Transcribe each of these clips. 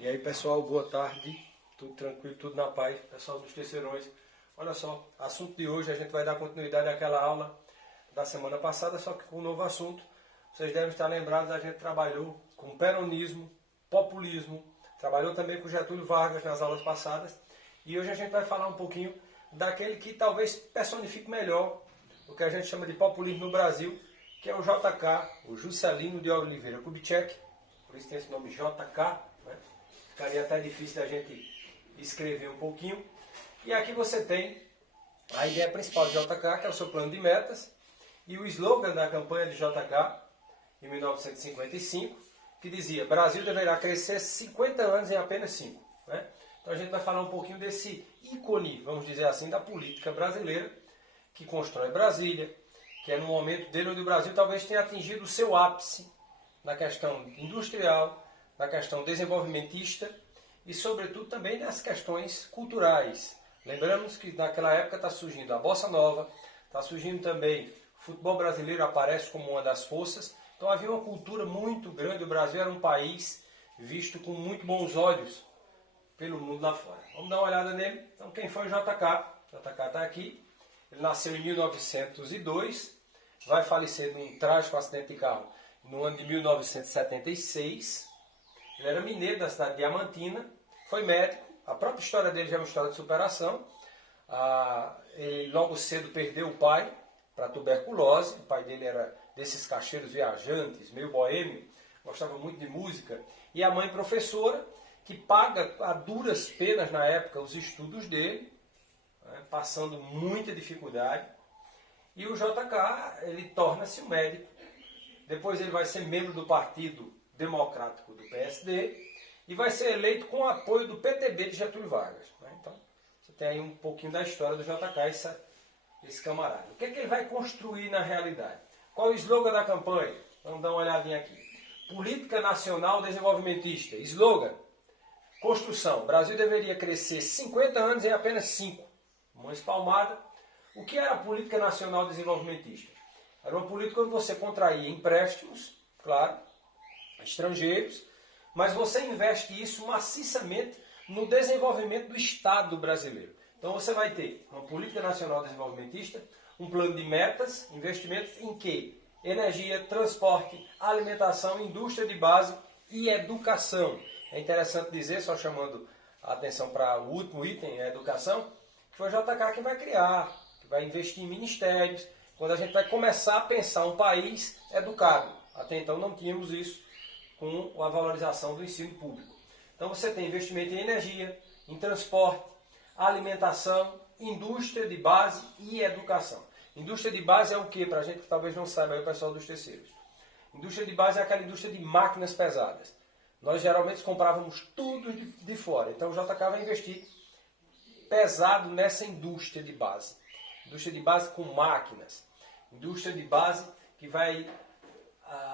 E aí, pessoal, boa tarde, tudo tranquilo, tudo na paz, pessoal dos terceirões. Olha só, assunto de hoje, a gente vai dar continuidade àquela aula da semana passada, só que com um novo assunto. Vocês devem estar lembrados, a gente trabalhou com peronismo, populismo, trabalhou também com Getúlio Vargas nas aulas passadas. E hoje a gente vai falar um pouquinho daquele que talvez personifique melhor o que a gente chama de populismo no Brasil, que é o JK, o Juscelino de Oliveira Kubitschek, por isso tem esse nome JK, né? Ficaria até difícil da gente escrever um pouquinho. E aqui você tem a ideia principal de JK, que é o seu plano de metas, e o slogan da campanha de JK, em 1955, que dizia: Brasil deverá crescer 50 anos em apenas 5. Né? Então a gente vai falar um pouquinho desse ícone, vamos dizer assim, da política brasileira, que constrói Brasília, que é no momento dele onde o Brasil talvez tenha atingido o seu ápice na questão industrial, na questão desenvolvimentista e, sobretudo, também nas questões culturais. Lembramos que naquela época está surgindo a Bossa Nova, está surgindo também o futebol brasileiro, aparece como uma das forças. Então havia uma cultura muito grande, o Brasil era um país visto com muito bons olhos pelo mundo lá fora. Vamos dar uma olhada nele. Então quem foi o JK? O JK está aqui. Ele nasceu em 1902, vai falecer num trágico acidente de carro no ano de 1976. Ele era mineiro da cidade de Diamantina, foi médico, a própria história dele já é uma história de superação. Ele logo cedo perdeu o pai para tuberculose, o pai dele era desses caixeiros viajantes, meio boêmio, gostava muito de música, e a mãe professora, que paga a duras penas na época os estudos dele, né, passando muita dificuldade, e o JK ele torna-se um médico. Depois ele vai ser membro do Partido Democrático do PSD e vai ser eleito com o apoio do PTB de Getúlio Vargas. Né? Então, você tem aí um pouquinho da história do JK, esse camarada. O que é que ele vai construir na realidade? Qual é o slogan da campanha? Vamos dar uma olhadinha aqui. Política Nacional Desenvolvimentista. Slogan: construção. O Brasil deveria crescer 50 anos em apenas 5. Mãos palmadas. O que era a Política Nacional Desenvolvimentista? Era uma política onde você contraía empréstimos, claro, estrangeiros, mas você investe isso maciçamente no desenvolvimento do Estado brasileiro. Então você vai ter uma Política Nacional Desenvolvimentista, um plano de metas, investimentos em quê? Energia, transporte, alimentação, indústria de base e educação. É interessante dizer, só chamando a atenção para o último item, a educação, que foi o JK que vai criar, que vai investir em ministérios, quando a gente vai começar a pensar um país educado. Até então não tínhamos isso com a valorização do ensino público. Então você tem investimento em energia, em transporte, alimentação, indústria de base e educação. Indústria de base é o que? Para a gente que talvez não saiba, aí o pessoal dos terceiros. Indústria de base é aquela indústria de máquinas pesadas. Nós geralmente comprávamos tudo de fora. Então o JK vai investir pesado nessa indústria de base. Indústria de base com máquinas. Indústria de base que vai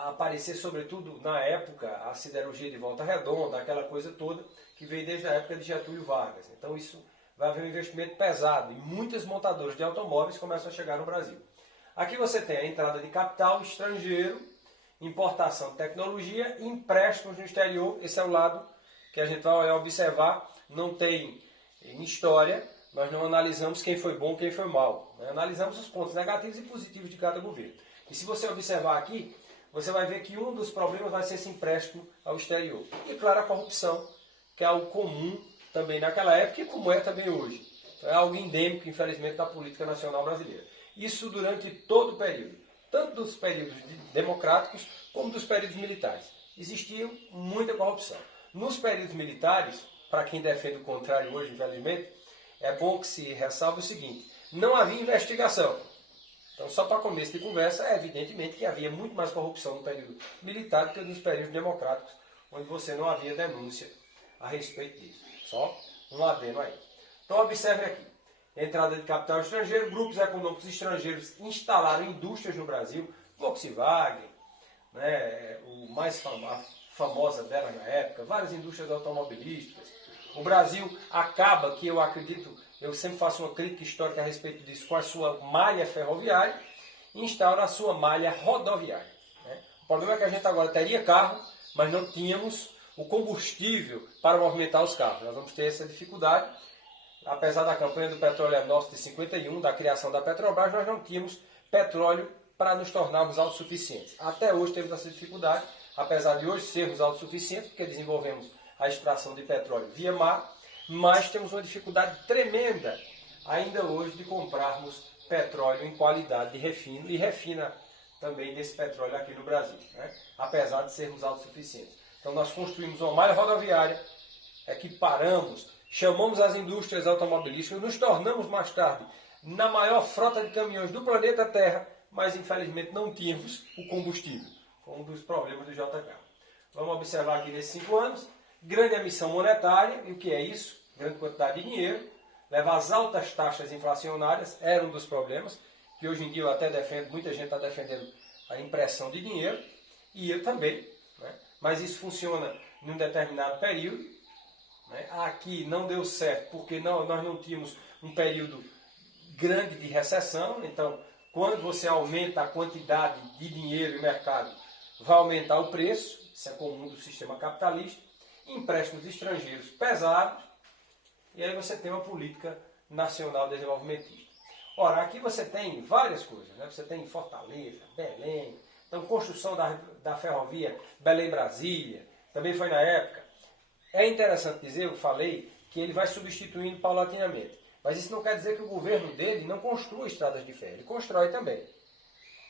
aparecer sobretudo na época a siderurgia de Volta Redonda, aquela coisa toda que veio desde a época de Getúlio Vargas. Então isso vai haver um investimento pesado e muitas montadoras de automóveis começam a chegar no Brasil. Aqui você tem a entrada de capital estrangeiro, importação de tecnologia e empréstimos no exterior. Esse é o lado que a gente vai observar. Não tem em história, nós não analisamos quem foi bom e quem foi mal. Nós analisamos os pontos negativos e positivos de cada governo. E se você observar aqui, você vai ver que um dos problemas vai ser esse empréstimo ao exterior. E, claro, a corrupção, que é algo comum também naquela época e como é também hoje. Então, é algo endêmico, infelizmente, da política nacional brasileira. Isso durante todo o período, tanto dos períodos democráticos como dos períodos militares. Existia muita corrupção. Nos períodos militares, para quem defende o contrário hoje, infelizmente, é bom que se ressalve o seguinte: não havia investigação. Então, só para começo de conversa, é evidentemente que havia muito mais corrupção no período militar do que nos períodos democráticos, onde você não havia denúncia a respeito disso. Só um adendo aí. Então, observe aqui. Entrada de capital estrangeiro, grupos econômicos estrangeiros instalaram indústrias no Brasil, Volkswagen, né, a famosa dela na época, várias indústrias automobilísticas. O Brasil acaba, que eu acredito, eu sempre faço uma crítica histórica a respeito disso, com a sua malha ferroviária, e instaura a sua malha rodoviária. Né? O problema é que a gente agora teria carro, mas não tínhamos o combustível para movimentar os carros. Nós vamos ter essa dificuldade. Apesar da campanha do Petróleo é Nosso de 51, da criação da Petrobras, nós não tínhamos petróleo para nos tornarmos autossuficientes. Até hoje temos essa dificuldade, apesar de hoje sermos autossuficientes, porque desenvolvemos a extração de petróleo via mar, mas temos uma dificuldade tremenda ainda hoje de comprarmos petróleo em qualidade de refino e refina também desse petróleo aqui no Brasil, né? Apesar de sermos autossuficientes. Então nós construímos uma malha rodoviária, equiparamos, chamamos as indústrias automobilísticas, nos tornamos mais tarde na maior frota de caminhões do planeta Terra, mas infelizmente não tínhamos o combustível, um dos problemas do JK. Vamos observar aqui nesses 5 anos, grande emissão monetária, e o que é isso? Grande quantidade de dinheiro, leva às altas taxas inflacionárias, era um dos problemas, que hoje em dia eu até defendo, muita gente está defendendo a impressão de dinheiro, e eu também, né? Mas isso funciona em um determinado período, né? Aqui não deu certo porque nós não tínhamos um período grande de recessão, então quando você aumenta a quantidade de dinheiro no mercado, vai aumentar o preço, isso é comum do sistema capitalista, empréstimos estrangeiros pesados, e aí você tem uma política nacional desenvolvimentista. Ora, aqui você tem várias coisas, né? Você tem Fortaleza, Belém, então construção da ferrovia Belém-Brasília, também foi na época. É interessante dizer, eu falei, que ele vai substituindo paulatinamente. Mas isso não quer dizer que o governo dele não construa estradas de ferro, ele constrói também.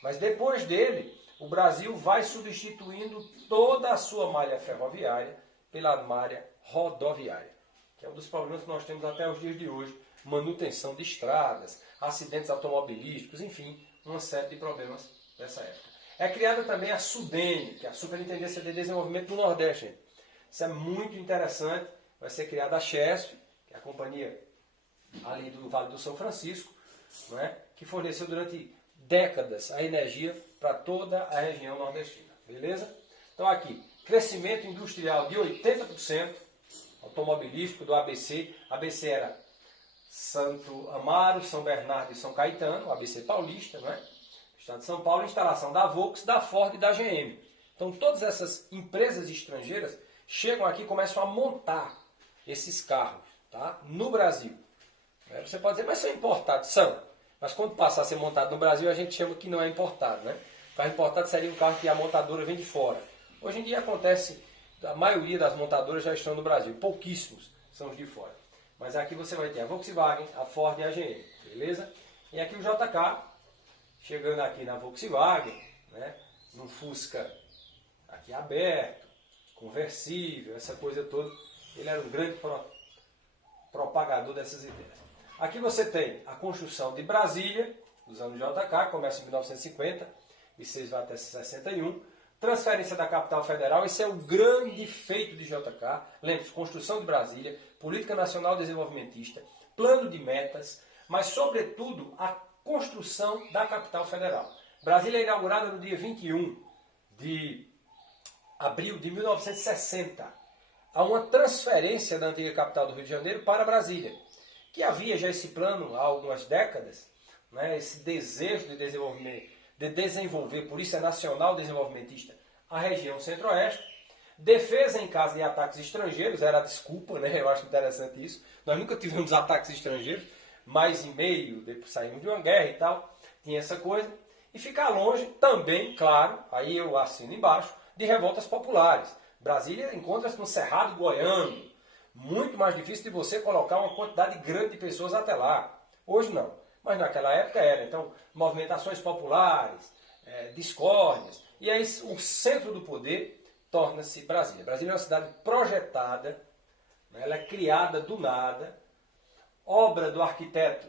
Mas depois dele, o Brasil vai substituindo toda a sua malha ferroviária pela malha rodoviária, que é um dos problemas que nós temos até os dias de hoje, manutenção de estradas, acidentes automobilísticos, enfim, uma série de problemas dessa época. É criada também a SUDENE, que é a Superintendência de Desenvolvimento do Nordeste. Isso é muito interessante, vai ser criada a CHESF, que é a companhia ali do Vale do São Francisco, não é? Que forneceu durante décadas a energia para toda a região nordestina. Beleza? Então aqui, crescimento industrial de 80%, automobilístico do ABC. ABC era Santo Amaro, São Bernardo e São Caetano, o ABC paulista, não é? Estado de São Paulo, instalação da Volks, da Ford e da GM. Então todas essas empresas estrangeiras chegam aqui e começam a montar esses carros, tá? No Brasil. Você pode dizer, mas são importados? São. Mas quando passar a ser montado no Brasil, a gente chama que não é importado, né? O carro importado seria um carro que a montadora vem de fora. Hoje em dia acontece, a maioria das montadoras já estão no Brasil, pouquíssimos são os de fora. Mas aqui você vai ter a Volkswagen, a Ford e a GM, beleza? E aqui o JK, chegando aqui na Volkswagen, né? Num Fusca aqui aberto, conversível, essa coisa toda. Ele era um grande propagador dessas ideias. Aqui você tem a construção de Brasília, usando o JK, começa em 1950 e 6 vai até 61. Transferência da capital federal, esse é o grande feito de JK. Lembre-se, construção de Brasília, política nacional desenvolvimentista, plano de metas, mas sobretudo a construção da capital federal. Brasília é inaugurada no dia 21 de abril de 1960. Há uma transferência da antiga capital do Rio de Janeiro para Brasília, que havia já esse plano há algumas décadas, né, esse desejo de desenvolver, Polícia Nacional Desenvolvimentista, a região centro-oeste. Defesa em caso de ataques estrangeiros, era a desculpa, né, eu acho interessante isso. Nós nunca tivemos ataques estrangeiros, mas em meio, depois saímos de uma guerra e tal, tinha essa coisa. E ficar longe também, claro, aí eu assino embaixo, de revoltas populares. Brasília encontra-se no Cerrado Goiano, muito mais difícil de você colocar uma quantidade grande de pessoas até lá. Hoje não, mas naquela época era. Então, movimentações populares, discórdias, e aí o centro do poder torna-se Brasília. Brasília é uma cidade projetada, né, ela é criada do nada, obra do arquiteto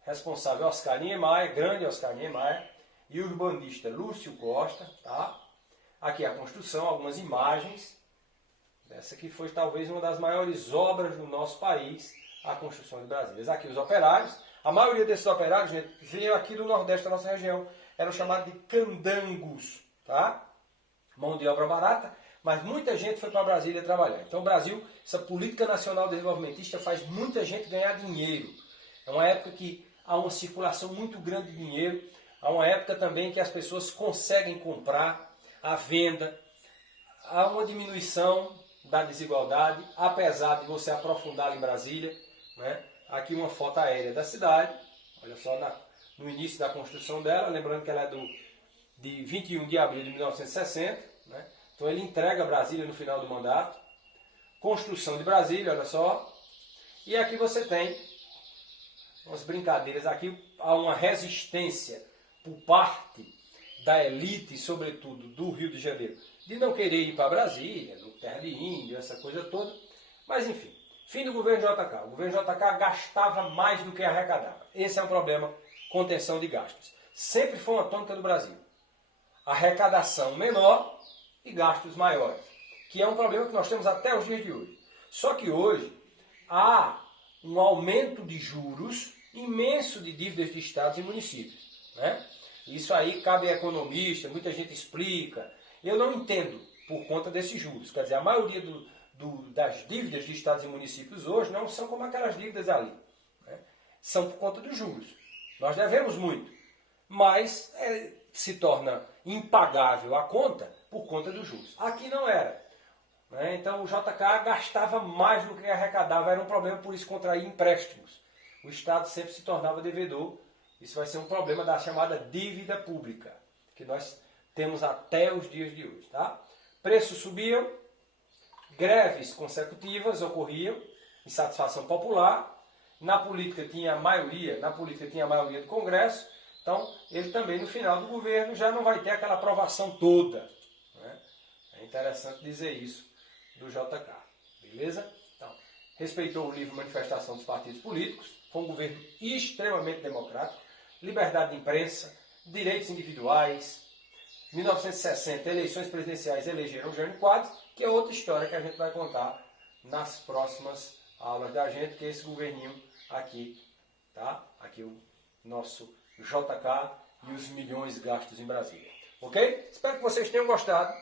responsável Oscar Niemeyer, grande Oscar Niemeyer, e o urbanista Lúcio Costa, tá? Aqui a construção, algumas imagens. Essa aqui foi talvez uma das maiores obras do nosso país, a construção de Brasília. Aqui os operários. A maioria desses operários, gente, veio aqui do Nordeste da nossa região. Eram chamados de candangos, tá? Mão de obra barata, mas muita gente foi para Brasília trabalhar. Então o Brasil, essa política nacional desenvolvimentista faz muita gente ganhar dinheiro. É uma época que há uma circulação muito grande de dinheiro. Há uma época também que as pessoas conseguem comprar, a venda, há uma diminuição da desigualdade, apesar de você aprofundá-la em Brasília. Né? Aqui uma foto aérea da cidade, olha só no início da construção dela, lembrando que ela é de 21 de abril de 1960. Né? Então ele entrega Brasília no final do mandato. Construção de Brasília, olha só. E aqui você tem umas brincadeiras. Aqui há uma resistência por parte da elite, sobretudo do Rio de Janeiro, de não querer ir para Brasília, no Terra de Índio, essa coisa toda. Mas enfim, fim do governo JK. O governo JK gastava mais do que arrecadava. Esse é um problema, contenção de gastos. Sempre foi uma tônica do Brasil. Arrecadação menor e gastos maiores, que é um problema que nós temos até os dias de hoje. Só que hoje há um aumento de juros imenso de dívidas de estados e municípios. Né? Isso aí cabe a economista, muita gente explica. Eu não entendo por conta desses juros. Quer dizer, a maioria das dívidas de estados e municípios hoje não são como aquelas dívidas ali. Né? São por conta dos juros. Nós devemos muito, mas se torna impagável a conta por conta dos juros. Aqui não era. Né? Então o JK gastava mais do que arrecadava, era um problema, por isso contrair empréstimos. O Estado sempre se tornava devedor. Isso vai ser um problema da chamada dívida pública, que nós temos até os dias de hoje. Tá? Preços subiam, greves consecutivas ocorriam, insatisfação popular. Na política tinha a maioria do Congresso, então ele também no final do governo já não vai ter aquela aprovação toda. Né? É interessante dizer isso do JK, beleza? Então, respeitou o livre manifestação dos partidos políticos, foi um governo extremamente democrático, liberdade de imprensa, direitos individuais. 1960, eleições presidenciais elegeram Jânio Quadros, que é outra história que a gente vai contar nas próximas aulas da gente, que é esse governinho aqui, tá? Aqui o nosso JK e os milhões gastos em Brasília. Ok? Espero que vocês tenham gostado.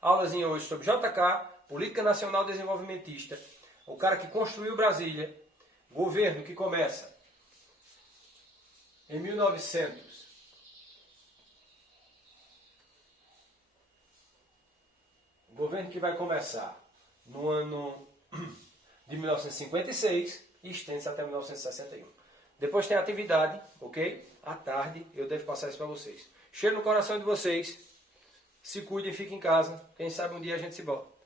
Aulazinha hoje sobre JK, Política Nacional Desenvolvimentista, o cara que construiu Brasília, governo que começa em 1900. O governo que vai começar no ano de 1956 e estende-se até 1961. Depois tem atividade, ok? À tarde eu devo passar isso para vocês. Cheiro no coração de vocês. Se cuidem, fiquem em casa. Quem sabe um dia a gente se volta.